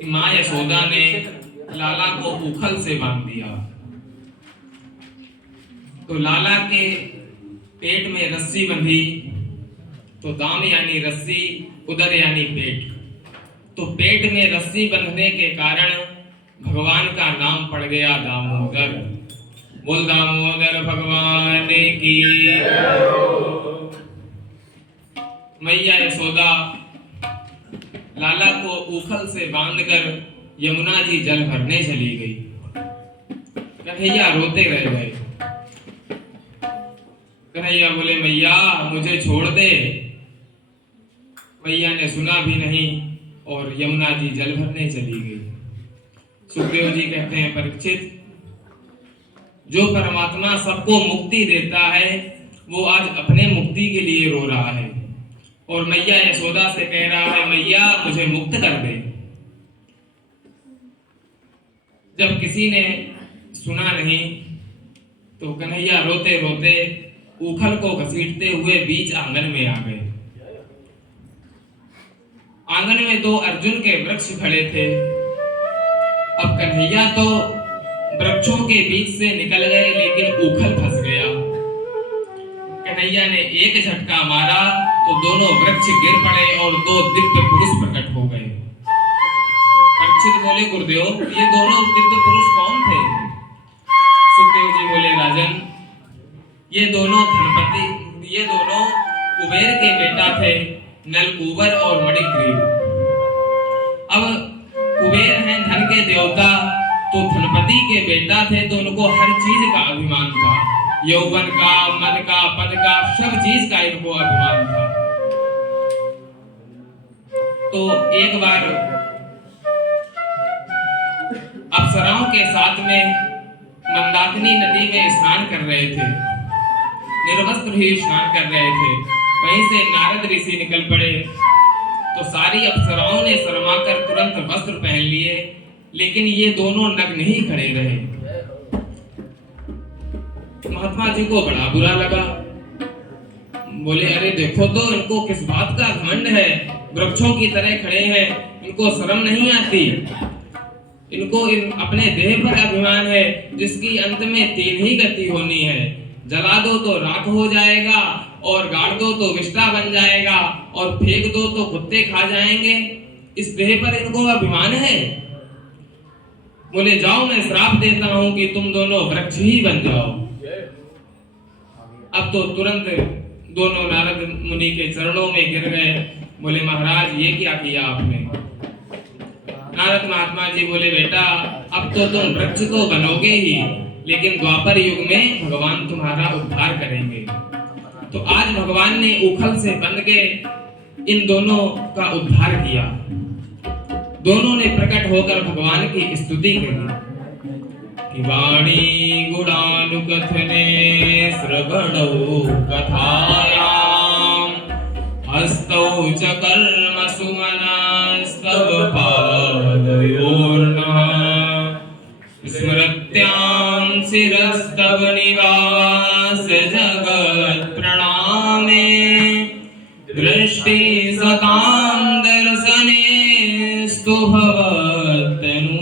कि माँ यशोदा ने लाला को उखल से बांध दिया। तो लाला के पेट में रस्सी बंधी, तो दाम यानी रस्सी, उदर यानी पेट। तो पेट में रस्सी बंधने के कारण भगवान का नाम पड़ गया दामोदर। बोल दामोदर भगवान की। मैया यशोदा लाला को उखल से बांधकर यमुना जी जल भरने चली गई। कन्हैया रोते रह गए। कन्हैया बोले मैया मुझे छोड़ दे। मैया ने सुना भी नहीं और यमुना जी जल भरने चली गई। सुखदेव जी कहते हैं परीक्षित, जो परमात्मा सबको मुक्ति देता है वो आज अपने मुक्ति के लिए रो रहा है और मैया यशोदा से कह रहा है मैया मुझे मुक्त कर दे। जब किसी ने सुना नहीं तो कन्हैया रोते रोते उखल को घसीटते हुए बीच आंगन में आ गए। आंगन में दो अर्जुन के वृक्ष खड़े थे। अब कन्हैया तो वृक्षों के बीच से निकल गए लेकिन उखल फंस गया। कन्हैया ने एक झटका मारा तो दोनों वृक्ष गिर पड़े और दो दिव्य पुरुष प्रकट हो गए। परीक्षित बोले गुरुदेव ये दोनों दिव्य पुरुष कौन थे? सुखदेव जी बोले राजन ये दोनों कुबेर के बेटा थे, नलकूबर और मणिग्रीव। अब कुबेर हैं धन के देवता, तो धनपति के बेटा थे तो उनको हर चीज का अभिमान था, यौवन का, मन का, पद का, सब चीज का इनको अभिमान था। तो एक बार अप्सराओं के साथ में मंदाकिनी नदी में स्नान कर रहे थे, निर्वस्त्र ही स्नान कर रहे थे। वहीं से नारद ऋषि निकल पड़े तो सारी अप्सराओं ने शर्माकर तुरंत वस्त्र पहन लिए, लेकिन ये दोनों नग्न ही खड़े रहे। महात्मा जी को बड़ा बुरा लगा। बोले अरे देखो तो इनको किस बात का घमंड है, वृक्षों की तरह खड़े हैं, इनको शर्म नहीं आती। इनको अपने देह पर अभिमान है जिसकी अंत में तीन ही गति होनी है, जला दो तो राख हो जाएगा और गाड़ दो तो विष्ठा बन जाएगा और फेंक दो तो कुत्ते खा जाएंगे। इस देह पर इनको अभिमान है। बोले जाओ मैं श्राप देता हूं कि तुम दोनों वृक्ष ही बन जाओ। अब तो तुरंत दोनों नारद मुनि के चरणों में गिर गए। बोले महाराज ये क्या किया आपने? नारद महात्मा जी बोले बेटा अब तो तुम वृक्ष तो बनोगे ही, लेकिन द्वापर युग में भगवान तुम्हारा उद्धार करेंगे। तो आज भगवान ने उखल से बंध के इन दोनों का उद्धार किया। दोनों ने प्रकट होकर भगवान की स्तुति की। वाणी गुणानुकथने श्रवणौ कथायां हस्तौ च कर्म सुमनस्तव पादयोर्नः स्मृत्यां शिरस्तव निवास जगत् प्रणामे दृष्टि सतां दर्शने स्तु भवत्तनूनां।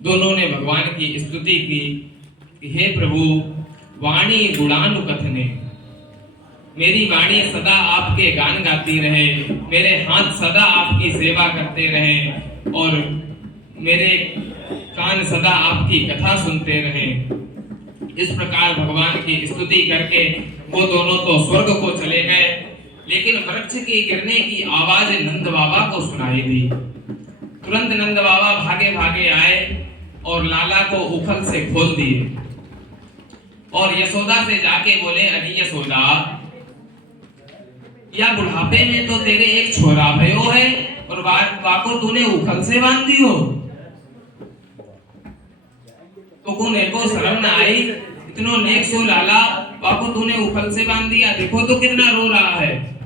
दोनों ने भगवान की स्तुति की कि हे प्रभु वाणी गुणानुकथने, मेरी वाणी सदा आपके गान गाती रहे, मेरे हाथ सदा आपकी सेवा करते रहे और मेरे कान सदा आपकी कथा सुनते रहे। इस प्रकार भगवान की स्तुति करके वो दोनों तो स्वर्ग को चले गए, लेकिन वृक्ष के गिरने की आवाज नंद बाबा को सुनाई दी। तुरंत नंद बाबा भागे भागे आए और लाला को उखल से खोल दिए और यशोदा से जाके बोले अरे यशोदा या बुढ़ापे में तो तेरे एक छोरा भयो है और वाको तूने उखल से बांध दी हो, तो कोने को शर्म न आई? इतनो नेक सो लाला वाको तूने उखल से बांध दिया, देखो तो कितना रो रहा है।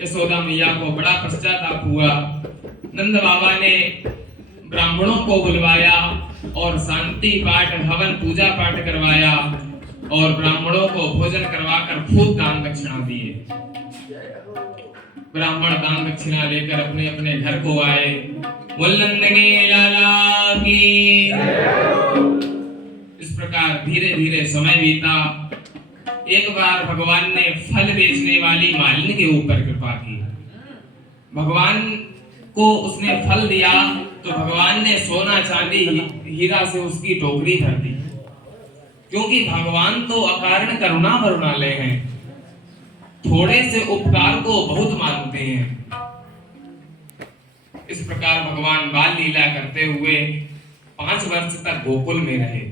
यशोदा मैया को बड़ा पश्चाताप हुआ। नंद बाबा ने ब्राह्मणों को बुलवाया और शांति पाठ हवन पूजा पाठ करवाया और ब्राह्मणों को भोजन करवाकर खूब दान दक्षिणा दिए। ब्राह्मण दान दक्षिणा लेकर अपने अपने घर को आए। बोल नंद के लाला की। इस प्रकार धीरे धीरे समय बीता। एक बार भगवान ने फल बेचने वाली मालिनी के ऊपर कृपा की। भगवान को उसने फल दिया तो भगवान ने सोना चांदी हीरा से उसकी टोकरी भर दी, क्योंकि भगवान तो अकारण करुणा वरुणालय हैं, थोड़े से उपकार को बहुत मानते हैं। इस प्रकार भगवान बाल लीला करते हुए 5 वर्ष तक गोकुल में रहे।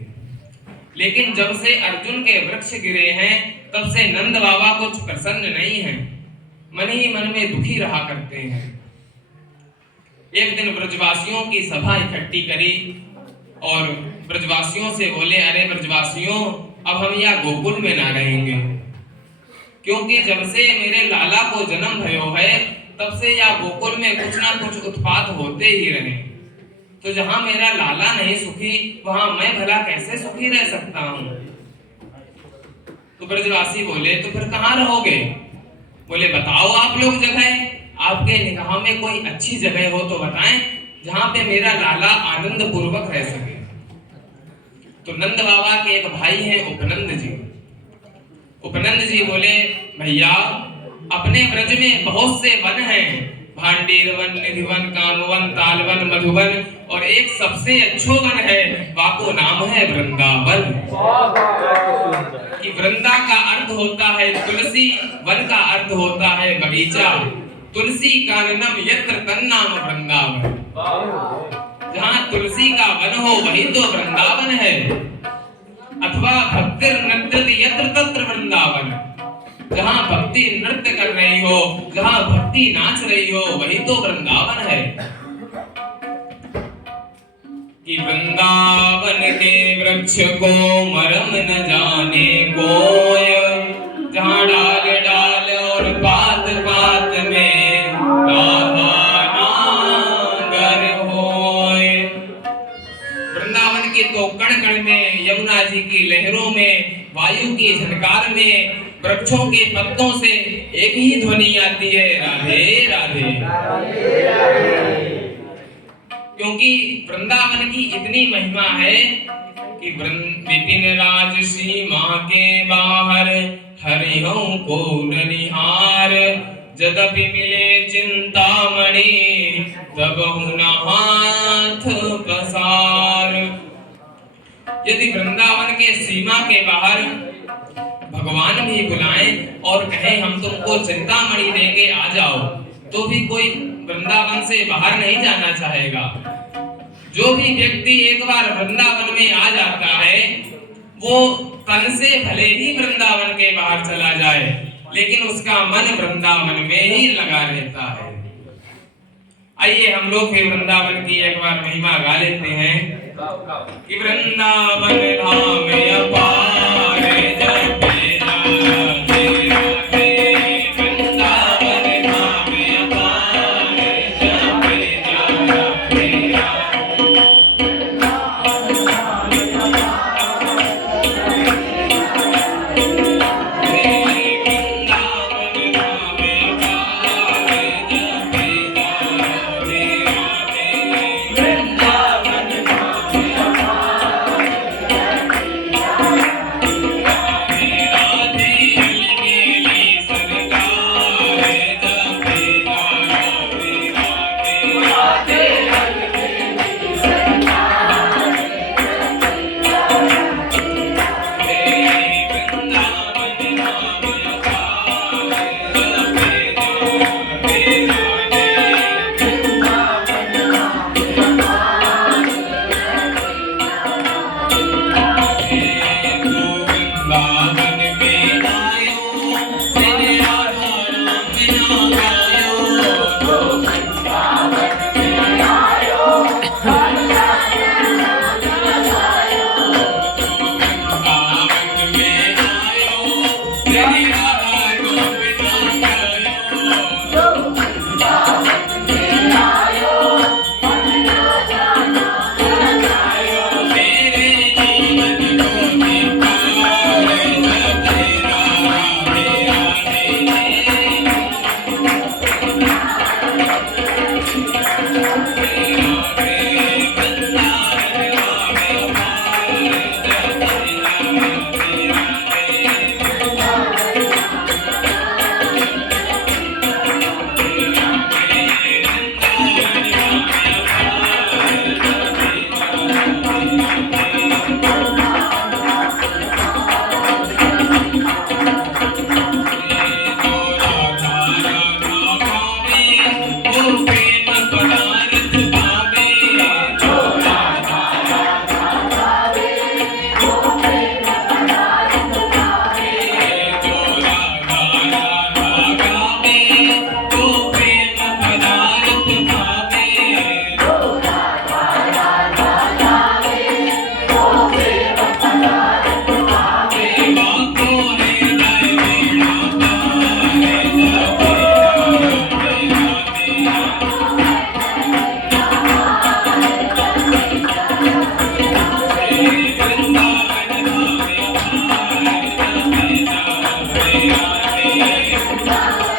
लेकिन जब से अर्जुन के वृक्ष गिरे हैं तब से नंद बाबा कुछ प्रसन्न नहीं हैं, मन ही मन में दुखी रहा करते हैं। एक दिन ब्रजवासियों की सभा इकट्ठी करी और ब्रजवासियों से बोले, अरे ब्रजवासियों, अब हम यहाँ गोकुल में ना रहेंगे, क्योंकि जब से मेरे लाला को जन्म भयो है तब से या गोकुल में कुछ ना कुछ उत्पात होते ही रहे। तो जहां मेरा लाला नहीं सुखी वहां मैं भला कैसे सुखी रह सकता हूं। तो ब्रजवासी बोले, तो फिर कहां रहोगे? बोले, बताओ आप लोग जगह, आपके निगाह में कोई अच्छी जगह हो तो बताएं जहां पे मेरा लाला आनंद पूर्वक रह सके। तो नंद बाबा के एक भाई हैं उपनंद जी। उपनंद जी बोले, भैया अपने ब्रज में बहुत से वन हैं, भांडीर वन, निधि वन, कामवन, तालवन, मधुवन, और एक सबसे अच्छो वन है, वाको नाम है वृंदावन। कि वृंदा का अर्थ होता है तुलसी, वन का अर्थ होता है बगीचा। तुलसी काननम यत्र तन्नाम वृंदावन। जहाँ तुलसी का वन हो वही तो वृंदावन है। अथवा भक्ति नृत्य यत्र तत्र वृंदावन। जहाँ भक्ति नृत्य कर रही हो, जहाँ भक्ति नाच रही हो, वही तो वृंदावन है। कि वृंदावन के वृक्ष को मरम न जाने कोय, जहाँ डाल डाल और पात पात में राधा नागर होय। वृंदावन के तो कण कण में, यमुना जी की लहरों में, वायु की झनकार में, वृक्षों के पत्तों से एक ही ध्वनि आती है, राधे राधे। क्योंकि वृंदावन की इतनी महिमा है कि विपिन राज सीमा के बाहर हरिहु को निहार, जदपि मिले चिंतामणि तब हुना हाथ पसार। यदि वृंदावन के सीमा के बाहर भगवान भी बुलाएं और कहें हम तुमको चिंतामणि देंगे आ जाओ, तो भी कोई वृंदावन से बाहर नहीं जाना चाहेगा। जो भी व्यक्ति एक बार वृंदावन में आ जाता है वो तन से भले ही वृंदावन के बाहर चला जाए, लेकिन उसका मन वृंदावन में ही लगा रहता है। आइए हम लोग भी वृंदावन की एक बार महिमा गा लेते हैं कि वृंदावन धाम अपार जपे राम